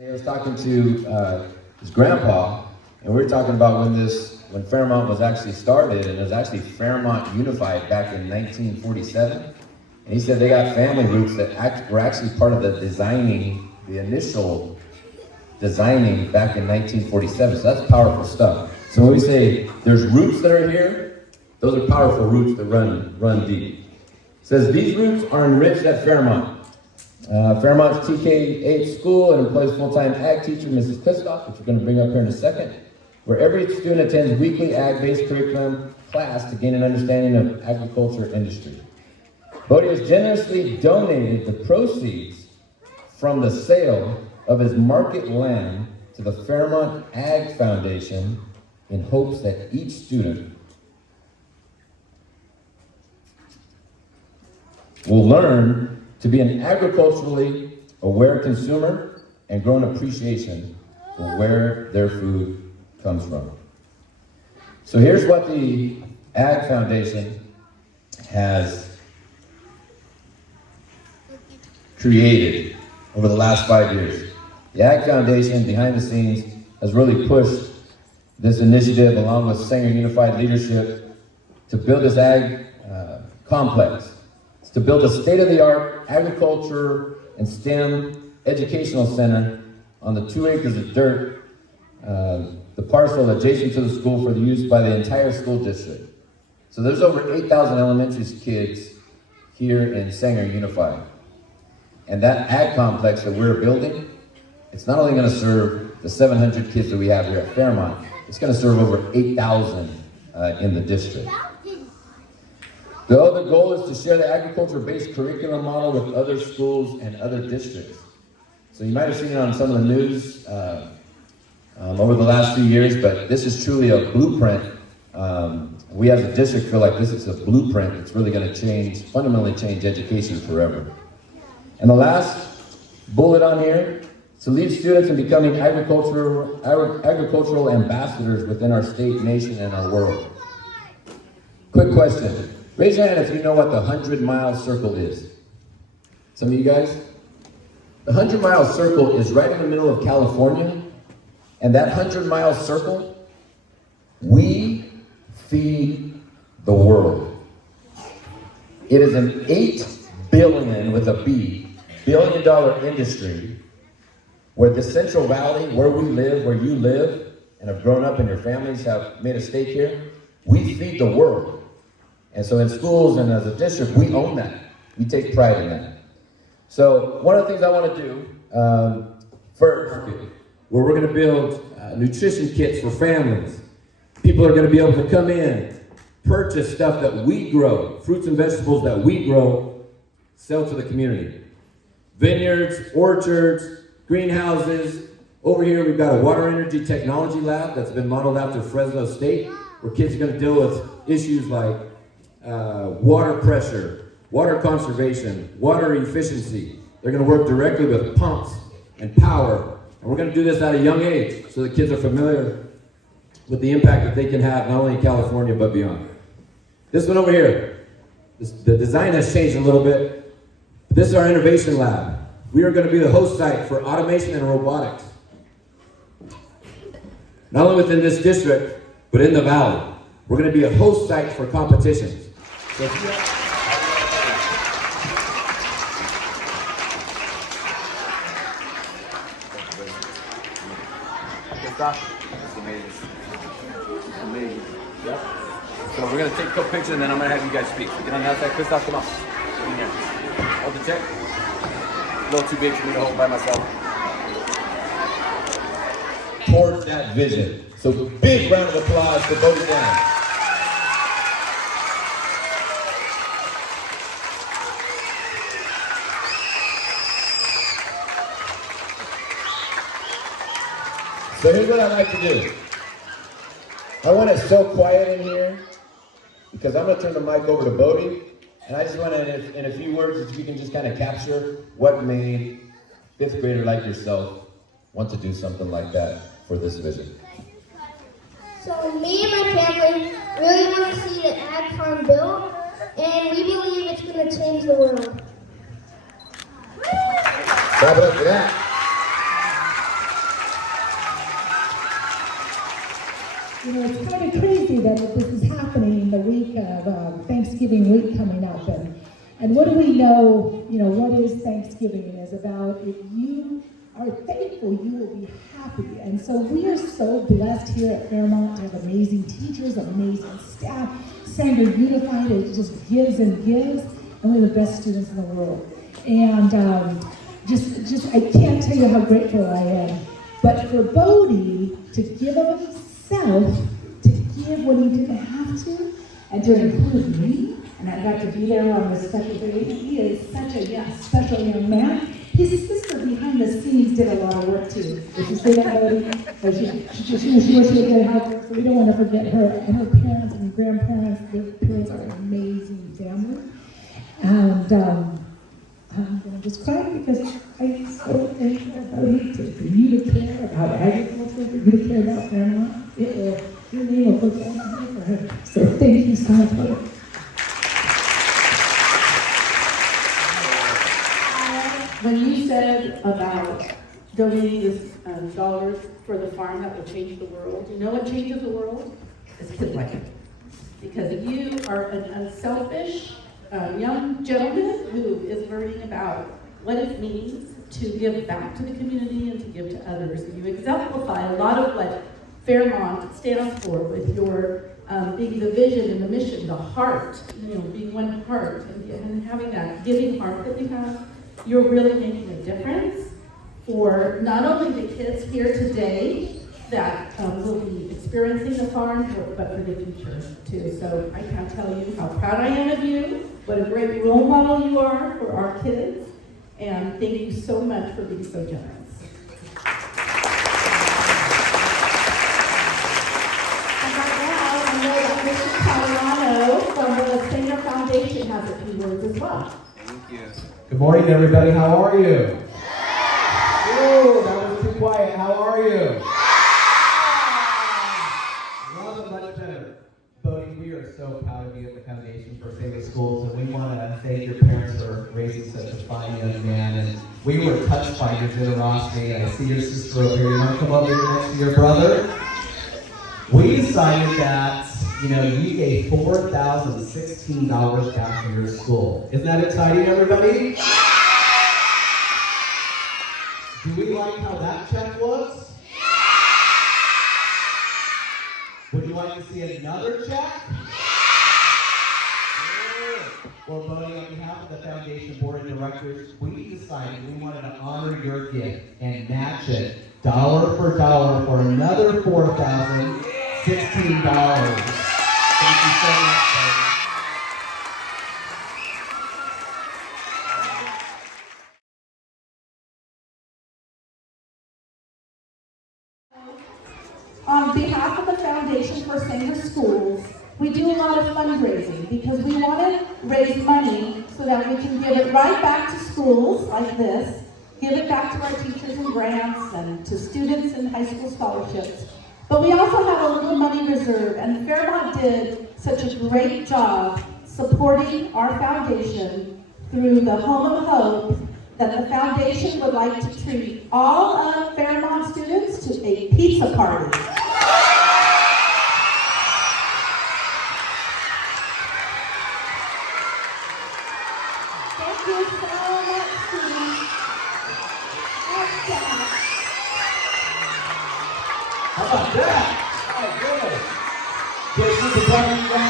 I was talking to his grandpa, and we were talking about when Fairmont was actually started, and it was actually Fairmont Unified back in 1947. And he said they got family roots that were actually part of the initial designing back in 1947. So that's powerful stuff. So when we say there's roots that are here, those are powerful roots that run deep. It says these roots are enriched at Fairmont. Fairmont's TK8 school and employs full-time ag teacher, Mrs. Kristoff, which we're going to bring up here in a second, where every student attends weekly ag-based curriculum class to gain an understanding of agriculture industry. Bode has generously donated the proceeds from the sale of his market land to the Fairmont Ag Foundation in hopes that each student will learn to be an agriculturally aware consumer and grow an appreciation for where their food comes from. So here's what the Ag Foundation has created over the last 5 years. The Ag Foundation, behind the scenes, has really pushed this initiative along with Sanger Unified leadership to build this ag complex. It's to build a state-of-the-art agriculture and STEM educational center on the 2 acres of dirt, the parcel adjacent to the school for the use by the entire school district. So there's over 8,000 elementary kids here in Sanger Unified. And that ag complex that we're building, it's not only going to serve the 700 kids that we have here at Fairmont, it's going to serve over 8,000 in the district. The other goal is to share the agriculture-based curriculum model with other schools and other districts. So you might have seen it on some of the news over the last few years, but this is truly a blueprint. We as a district feel like this is a blueprint that's really going to fundamentally change education forever. And the last bullet on here, to lead students in becoming agricultural ambassadors within our state, nation, and our world. Quick question. Raise your hand if you know what the 100-mile circle is. Some of you guys? The 100-mile circle is right in the middle of California, and that 100-mile circle, we feed the world. It is an $8 billion, with a B, billion-dollar industry where the Central Valley, where we live, where you live, and have grown up and your families have made a stake here, we feed the world. And so in schools and as a district, we own that. We take pride in that. So one of the things I want to do first, where we're going to build nutrition kits for families. People are going to be able to come in, purchase stuff that we grow, fruits and vegetables that we grow, sell to the community. Vineyards, orchards, greenhouses. Over here we've got a water energy technology lab that's been modeled after Fresno State, where kids are going to deal with issues like water pressure, water conservation, water efficiency. They're going to work directly with pumps and power. And we're going to do this at a young age so the kids are familiar with the impact that they can have not only in California but beyond. This one over here, the design has changed a little bit. This is our innovation lab. We are going to be the host site for automation and robotics. Not only within this district, but in the valley. We're going to be a host site for competitions. So if you That's amazing. Yep. So we're going to take a couple pictures and then I'm going to have you guys speak. So get on the outside. Christoph, come on. Come in here. Hold the check. A little too big for me to hold by myself. Towards that vision. So big round of applause for Bode down. So here's what I like to do. I want it so quiet in here because I'm going to turn the mic over to Bode, and I just want to, in a few words, if you can just kind of capture what made a 5th grader like yourself want to do something like that for this vision. So me and my family really want to see the ag farm built, and we believe it's going to change the world. Clap it up for that. of crazy that this is happening the week of Thanksgiving week coming up. And what do we know, what is Thanksgiving is about? If you are thankful, you will be happy. And so we are so blessed here at Fairmont to have amazing teachers, amazing staff. Sanger Unified, it just gives and gives, and we're the best students in the world. And just I can't tell you how grateful I am. But for Bode to give of himself, to give when he didn't have to, and to include me, and I got to be there on the special day. He is such a special young man. His sister behind the scenes did a lot of work too. If you say that, Bode, she was a good helper, so we don't want to forget her. And her parents and grandparents, their parents are an amazing family. And I'm going to just cry because I'm so thankful for you to care about agriculture, for you to care about Fairmont. Your name will go down forever. So thank you so much, Bode. When you said about donating this dollars for the farm that will change the world, you know what changes the world? It's kids like you. Because you are an unselfish young gentleman who is learning about what it means to give back to the community and to give to others. And you exemplify a lot of what Fairmont stands for with your being the vision and the mission, the heart, being one heart and having that giving heart that you have. You're really making a difference for not only the kids here today that will be experiencing the farm, but for the future too. So I can't tell you how proud I am of you, what a great role model you are for our kids, and thank you so much for being so generous. And right now, I know that Mr. Colorado from the Senn Foundation has a few words as well. Thank you. Good morning, everybody. How are you? Oh, that was too quiet. How are you? Love it much better. Bode, we are so proud of you at the Foundation for Saving Schools, and we want to thank your parents for raising such a fine young man. And we were touched by your generosity. I see your sister over here. You want to come over here next to your brother? We decided that you gave $4,016 back to your school. Isn't that exciting, everybody? Do we like how that check looks? Would you like to see another check? Well, Bode, on behalf of the Foundation Board of Directors, we decided we wanted to honor your gift and match it dollar for dollar for another $4,016. Thank you so much, Bode. On behalf of the Foundation for Senn Schools, we do a lot of fundraising because we want to raise money so that we can give it right back to schools like this, give it back to our teachers and grants and to students and high school scholarships. But we also have a little money reserve, and Fairmont did such a great job supporting our foundation through the Home of Hope that the foundation would like to treat all of Fairmont students to a pizza party. Thank you so much, students. How about that? Oh, good. Get to the party right